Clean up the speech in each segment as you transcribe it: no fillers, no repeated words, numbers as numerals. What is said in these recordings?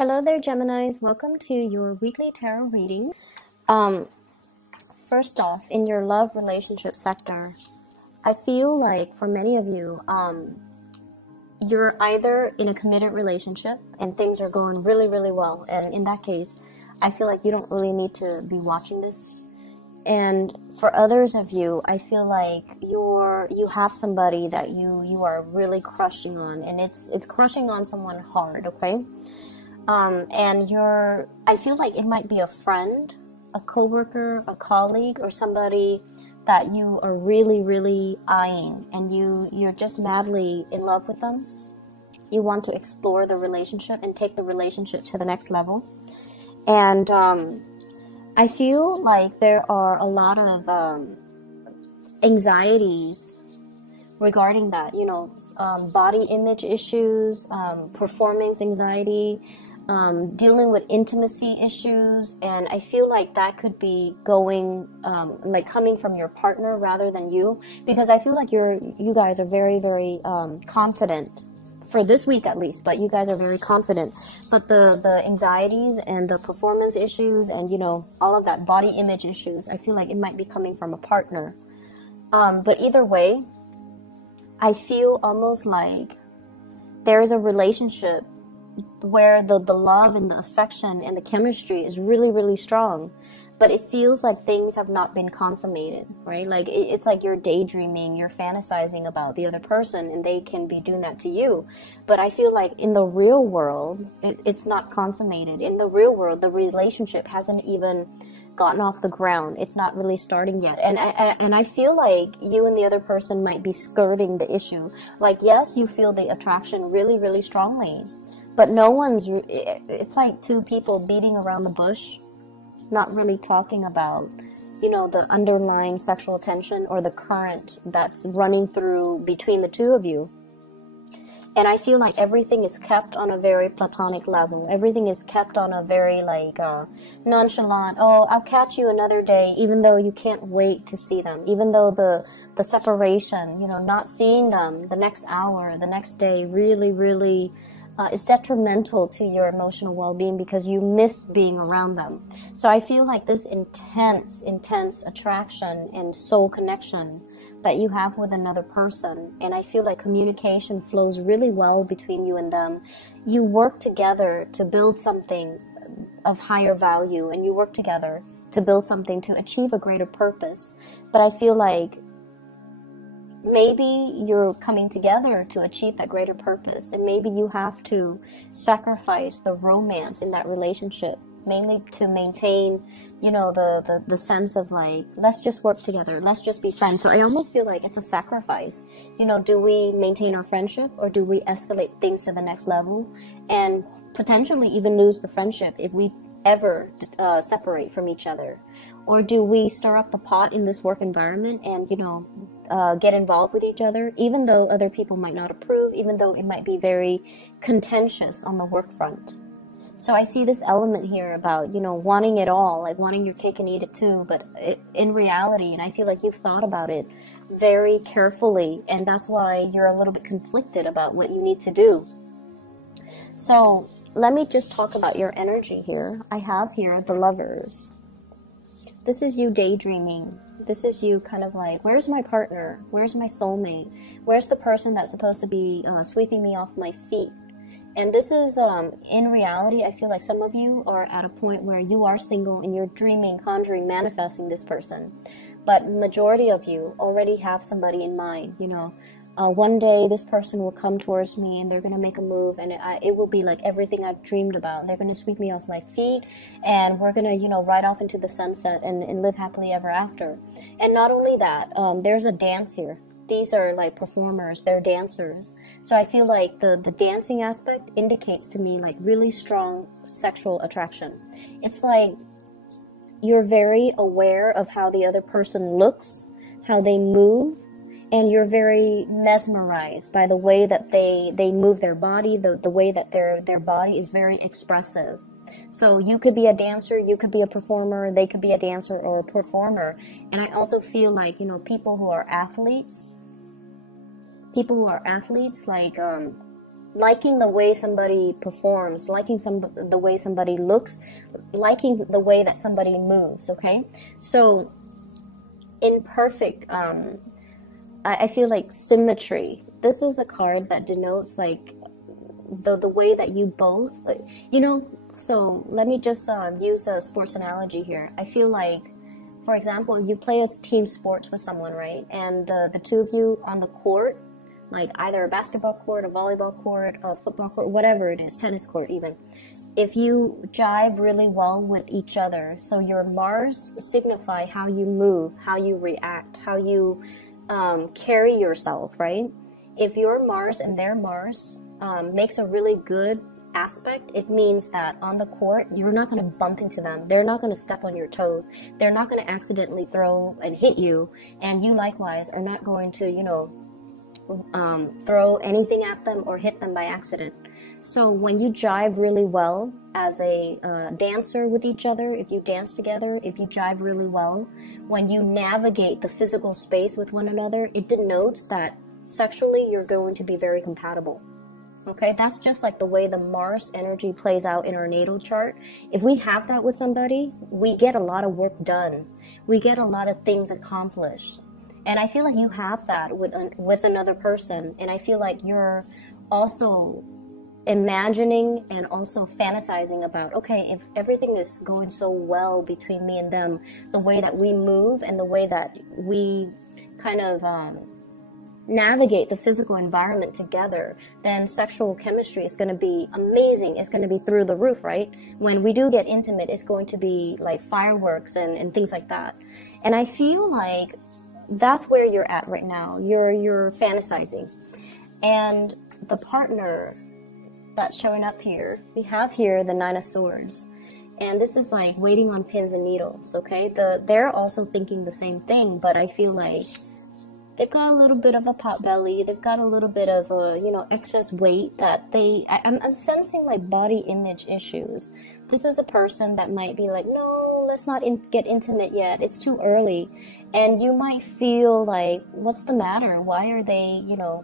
Hello there, Geminis. Welcome to your weekly tarot reading. First off, in your love relationship sector, I feel like for many of you, you're either in a committed relationship and things are going really, really well. And in that case, I feel like you don't really need to be watching this. And for others of you, I feel like you have somebody that you are really crushing on, and it's crushing on someone hard, okay? And I feel like it might be a friend, a coworker, a colleague, or somebody that you are really, really eyeing, and you're just madly in love with them. You want to explore the relationship and take the relationship to the next level. And I feel like there are a lot of anxieties regarding that, body image issues, performance anxiety, dealing with intimacy issues, and I feel like that could be going, coming from your partner rather than you, because I feel like you guys are very, very confident, for this week at least, but you guys are very confident, but the anxieties and the performance issues and, all of that body image issues, I feel like it might be coming from a partner. But either way, I feel almost like there is a relationship where the love and the affection and the chemistry is really, really strong, but it feels like things have not been consummated, right? Like it's like you're daydreaming, you're fantasizing about the other person, and they can be doing that to you. But I feel like in the real world, it's not consummated. In the real world, the relationship hasn't even gotten off the ground. It's not really starting yet. And I feel like you and the other person might be skirting the issue. Like, yes, you feel the attraction really, really strongly, but it's like two people beating around the bush, not really talking about, the underlying sexual tension or the current that's running through between the two of you. And I feel like everything is kept on a very platonic level. Everything is kept on a very nonchalant, oh, I'll catch you another day, even though you can't wait to see them. Even though the separation, not seeing them the next hour, the next day really, really is detrimental to your emotional well-being because you miss being around them. So I feel like this intense attraction and soul connection that you have with another person, and I feel like communication flows really well between you and them. You work together to build something of higher value, and you work together to build something to achieve a greater purpose. But I feel like maybe you're coming together to achieve that greater purpose, and maybe you have to sacrifice the romance in that relationship, mainly to maintain, the sense of let's just work together, let's just be friends. So I almost feel like it's a sacrifice. Do we maintain our friendship, or do we escalate things to the next level and potentially even lose the friendship if we ever separate from each other? Or do we stir up the pot in this work environment and, get involved with each other, even though other people might not approve, even though it might be very contentious on the work front? So I see this element here about, wanting it all, like wanting your cake and eat it too, but in reality, and I feel like you've thought about it very carefully, and that's why you're a little bit conflicted about what you need to do. So let me just talk about your energy here. I have here the Lovers. This is you daydreaming. This is you kind of like, where's my partner? Where's my soulmate? Where's the person that's supposed to be sweeping me off my feet? And this is, in reality, I feel like some of you are at a point where you are single and you're dreaming, conjuring, manifesting this person. But majority of you already have somebody in mind, one day this person will come towards me and they're going to make a move, and it will be like everything I've dreamed about. They're going to sweep me off my feet, and we're going to, ride off into the sunset and live happily ever after. And not only that, there's a dance here. These are like performers, they're dancers. So I feel like the dancing aspect indicates to me like really strong sexual attraction. It's like you're very aware of how the other person looks, how they move, and you're very mesmerized by the way that they move their body, the way that their body is very expressive. So you could be a dancer, you could be a performer, they could be a dancer or a performer. And I also feel like, people who are athletes, like liking the way somebody performs, liking the way somebody looks, liking the way that somebody moves, okay? So in perfect, I feel like symmetry. This is a card that denotes like the way that you both, you know, so let me just use a sports analogy here. I feel like, for example, you play a team sports with someone, right? And the two of you on the court, like either a basketball court, a volleyball court, a football court, whatever it is, tennis court even. If you jive really well with each other, so your Mars signify how you move, how you react, how you carry yourself, right? If your Mars and their Mars makes a really good aspect, it means that on the court, you're not going to bump into them. They're not going to step on your toes. They're not going to accidentally throw and hit you. And you likewise are not going to, you know, throw anything at them or hit them by accident. So when you jive really well as a dancer with each other, if you dance together, if you jive really well, when you navigate the physical space with one another, it denotes that sexually you're going to be very compatible. Okay, that's just like the way the Mars energy plays out in our natal chart. If we have that with somebody, we get a lot of work done. We get a lot of things accomplished. And I feel like you have that with another person. And I feel like you're also imagining and also fantasizing about, okay, if everything is going so well between me and them, the way that we move and the way that we kind of navigate the physical environment together, then sexual chemistry is going to be amazing. It's going to be through the roof, right? When we do get intimate, it's going to be like fireworks and things like that. And I feel like that's where you're at right now. You're fantasizing. And the partner that's showing up here, we have here the Nine of Swords. And this is like waiting on pins and needles, okay? They're also thinking the same thing, but I feel like they've got a little bit of a pot belly. They've got a little bit of a, you know, excess weight that I'm sensing like body image issues. This is a person that might be like, no, let's not get intimate yet. It's too early. And you might feel like, what's the matter? Why are they, you know,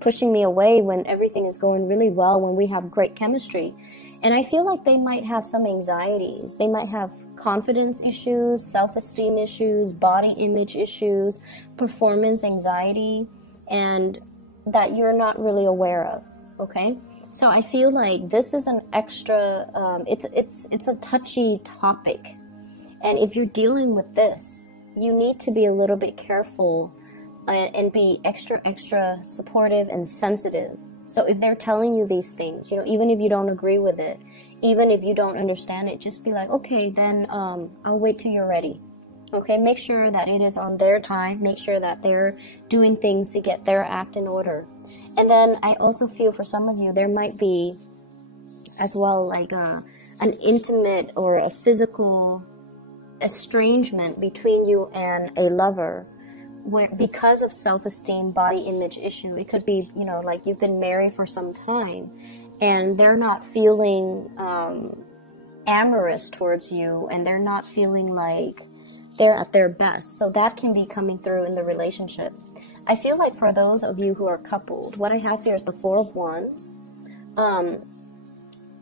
pushing me away when everything is going really well, when we have great chemistry? And I feel like they might have some anxieties. They might have confidence issues, self-esteem issues, body image issues, performance anxiety, and that you're not really aware of, okay? So I feel like this is an extra, it's a touchy topic. And if you're dealing with this, you need to be a little bit careful and be extra supportive and sensitive. So if they're telling you these things, you know, even if you don't agree with it, even if you don't understand it, just be like, okay, then I'll wait till you're ready. Okay, make sure that it is on their time. Make sure that they're doing things to get their act in order. And then I also feel for some of you, there might be as well like an intimate or a physical estrangement between you and a lover, where because of self-esteem, body image issue. It could be, you know, like you've been married for some time and they're not feeling amorous towards you, and they're not feeling like they're at their best. So that can be coming through in the relationship. I feel like for those of you who are coupled, what I have here is the Four of Wands.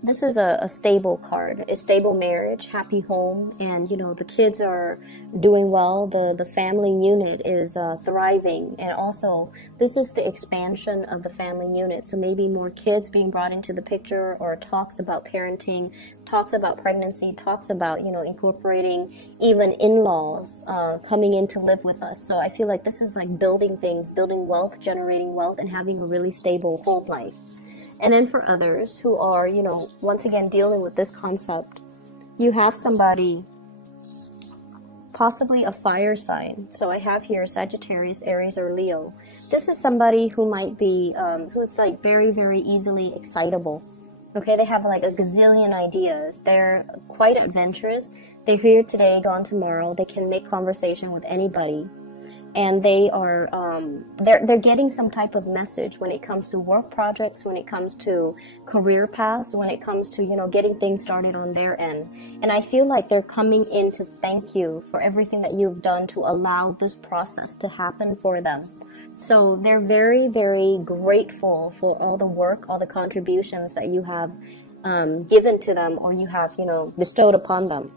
This is a stable card, a stable marriage, happy home, and you know the kids are doing well. The family unit is thriving, and also this is the expansion of the family unit. So maybe more kids being brought into the picture, or talks about parenting, talks about pregnancy, talks about, you know, incorporating even in-laws coming in to live with us. So I feel like this is like building things, building wealth, generating wealth, and having a really stable home life. And then for others who are, you know, once again dealing with this concept, you have somebody, possibly a fire sign. So I have here Sagittarius, Aries, or Leo. This is somebody who might be, who's like very easily excitable. Okay, they have like a gazillion ideas. They're quite adventurous. They're here today, gone tomorrow. They can make conversation with anybody. And they are, they're getting some type of message when it comes to work projects, when it comes to career paths, when it comes to, you know, getting things started on their end. And I feel like they're coming in to thank you for everything that you've done to allow this process to happen for them. So they're very, very grateful for all the work, all the contributions that you have given to them, or you have, you know, bestowed upon them.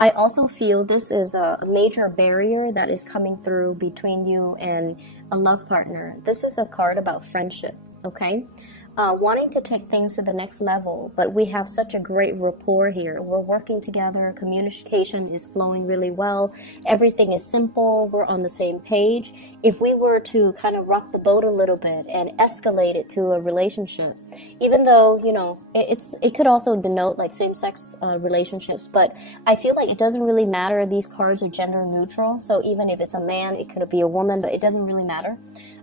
I also feel this is a major barrier that is coming through between you and a love partner. This is a card about friendship, okay? Wanting to take things to the next level, but we have such a great rapport here. We're working together, communication is flowing really well, everything is simple, we're on the same page. If we were to kind of rock the boat a little bit and escalate it to a relationship, even though, you know, it could also denote like same-sex relationships, but I feel like it doesn't really matter. These cards are gender neutral, so even if it's a man, it could be a woman, but it doesn't really matter.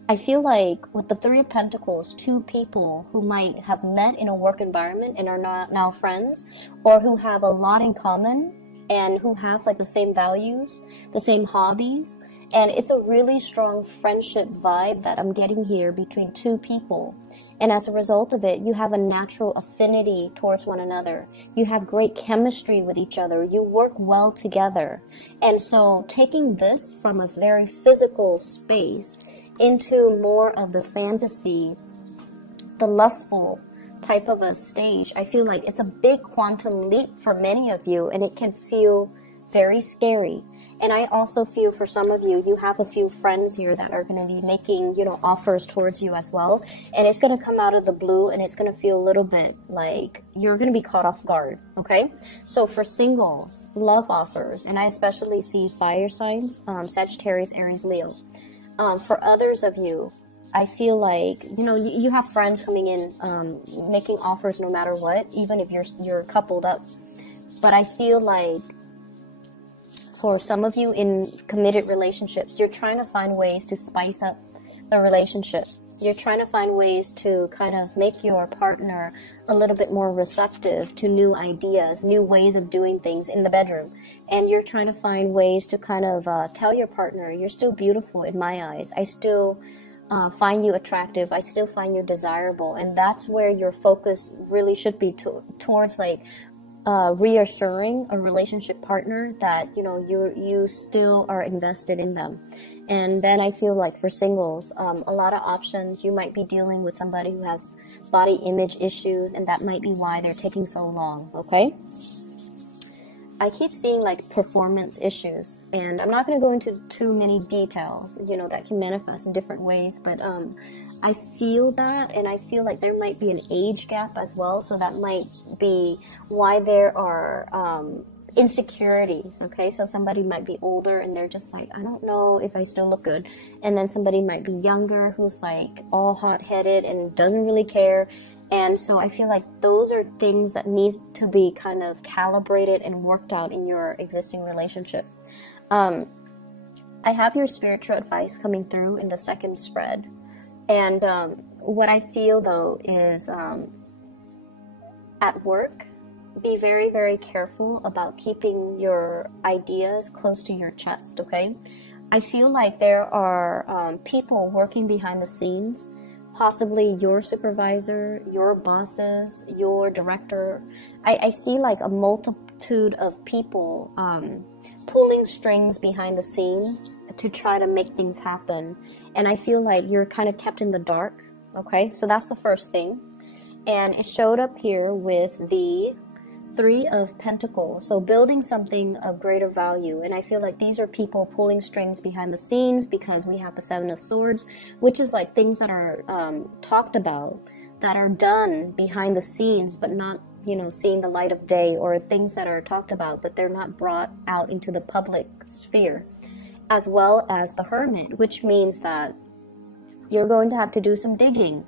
I feel like with the Three of Pentacles, two people who might have met in a work environment and are not now friends, or who have a lot in common and who have like the same values, the same hobbies, and it's a really strong friendship vibe that I'm getting here between two people. And as a result of it, you have a natural affinity towards one another. You have great chemistry with each other. You work well together. And so taking this from a very physical space into more of the fantasy, the lustful type of a stage, I feel like it's a big quantum leap for many of you, and it can feel very scary. And I also feel for some of you, you have a few friends here that are going to be making, you know, offers towards you as well. And it's going to come out of the blue, and it's going to feel a little bit like you're going to be caught off guard, okay? So for singles, love offers, and I especially see fire signs, Sagittarius, Aries, Leo. For others of you, I feel like, you know, you have friends coming in, making offers no matter what, even if you're coupled up. But I feel like for some of you in committed relationships, you're trying to find ways to spice up the relationship. You're trying to find ways to kind of make your partner a little bit more receptive to new ideas, new ways of doing things in the bedroom. And you're trying to find ways to kind of tell your partner, you're still beautiful in my eyes. I still find you attractive. I still find you desirable. And that's where your focus really should be towards like reassuring a relationship partner that, you know, you still are invested in them. And then I feel like for singles, a lot of options. You might be dealing with somebody who has body image issues, and that might be why they're taking so long, okay? I keep seeing like performance issues, and I'm not going to go into too many details, you know, that can manifest in different ways, but I feel that, and I feel like there might be an age gap as well, so that might be why there are insecurities, okay? So somebody might be older and they're just like, I don't know if I still look good, and then somebody might be younger who's like all hot-headed and doesn't really care. And so I feel like those are things that need to be kind of calibrated and worked out in your existing relationship. I have your spiritual advice coming through in the second spread. And what I feel, though, is at work, be very, very careful about keeping your ideas close to your chest, okay? I feel like there are people working behind the scenes, possibly your supervisor, your bosses, your director. I see like a multitude of people pulling strings behind the scenes to try to make things happen. And I feel like you're kind of kept in the dark, okay? So that's the first thing. And it showed up here with the Three of Pentacles, so building something of greater value. And I feel like these are people pulling strings behind the scenes, because we have the Seven of Swords, which is like things that are talked about, that are done behind the scenes, but not, you know, seeing the light of day, or things that are talked about, but they're not brought out into the public sphere. As well as the Hermit, which means that you're going to have to do some digging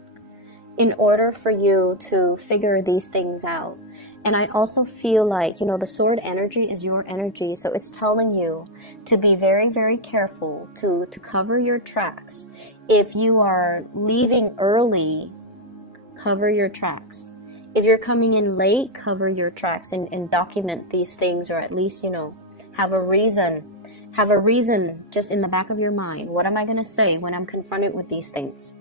in order for you to figure these things out. And I also feel like, you know, the sword energy is your energy, so it's telling you to be very, very careful to cover your tracks. If you are leaving early, cover your tracks. If you're coming in late, cover your tracks and document these things, or at least, you know, have a reason just in the back of your mind. What am I going to say when I'm confronted with these things?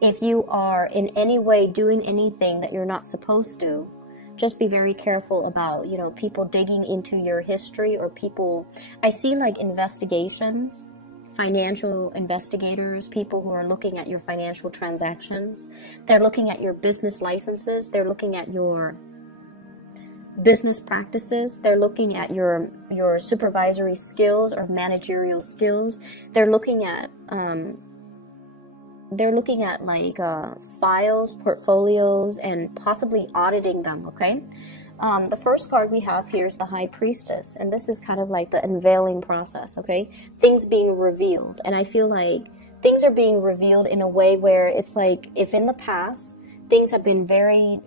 If you are in any way doing anything that you're not supposed to, just be very careful about, you know, people digging into your history, or people, I see like investigations financial investigators, people who are looking at your financial transactions. They're looking at your business licenses. They're looking at your business practices. They're looking at your supervisory skills or managerial skills. They're looking at like files, portfolios, and possibly auditing them. Okay. The first card we have here is the High Priestess, and this is kind of like the unveiling process, okay? Things being revealed, and I feel like things are being revealed in a way where it's like, if in the past, things have been very,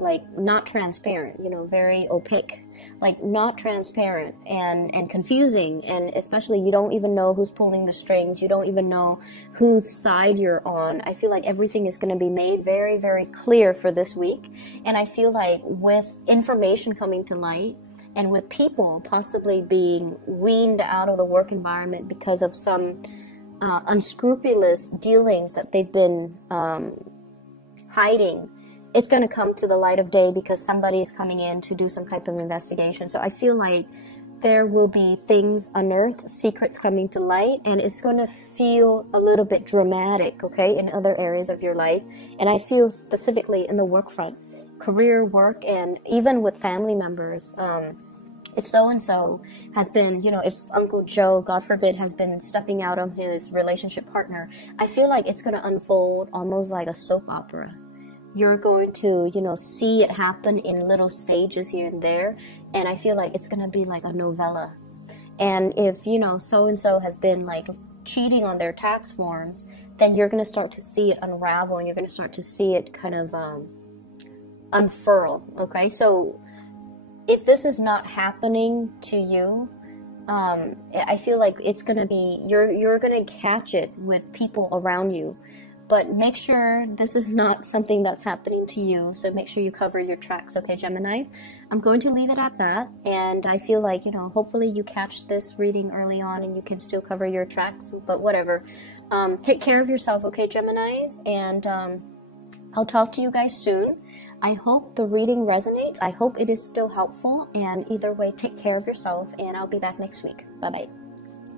like, not transparent, you know, very opaque, like, not transparent and confusing, and especially you don't even know who's pulling the strings, you don't even know whose side you're on. I feel like everything is going to be made very, very clear for this week, and I feel like with information coming to light, and with people possibly being weaned out of the work environment because of some unscrupulous dealings that they've been hiding, it's going to come to the light of day because somebody is coming in to do some type of investigation. So I feel like there will be things unearthed, secrets coming to light, and it's going to feel a little bit dramatic, okay, in other areas of your life. And I feel specifically in the work front, career, work, and even with family members. If so-and-so has been, you know, if Uncle Joe, God forbid, has been stepping out on his relationship partner, I feel like it's going to unfold almost like a soap opera. You're going to, you know, see it happen in little stages here and there, and I feel like it's going to be like a novella. And if, you know, so-and-so has been like cheating on their tax forms, then you're going to start to see it unravel, and you're going to start to see it kind of unfurl, okay? So if this is not happening to you, I feel like it's going to be, you're going to catch it with people around you. But make sure this is not something that's happening to you. So make sure you cover your tracks, okay, Gemini? I'm going to leave it at that. And I feel like, you know, hopefully you catch this reading early on and you can still cover your tracks. But whatever. Take care of yourself, okay, Geminis? And I'll talk to you guys soon. I hope the reading resonates. I hope it is still helpful. And either way, take care of yourself. And I'll be back next week. Bye-bye.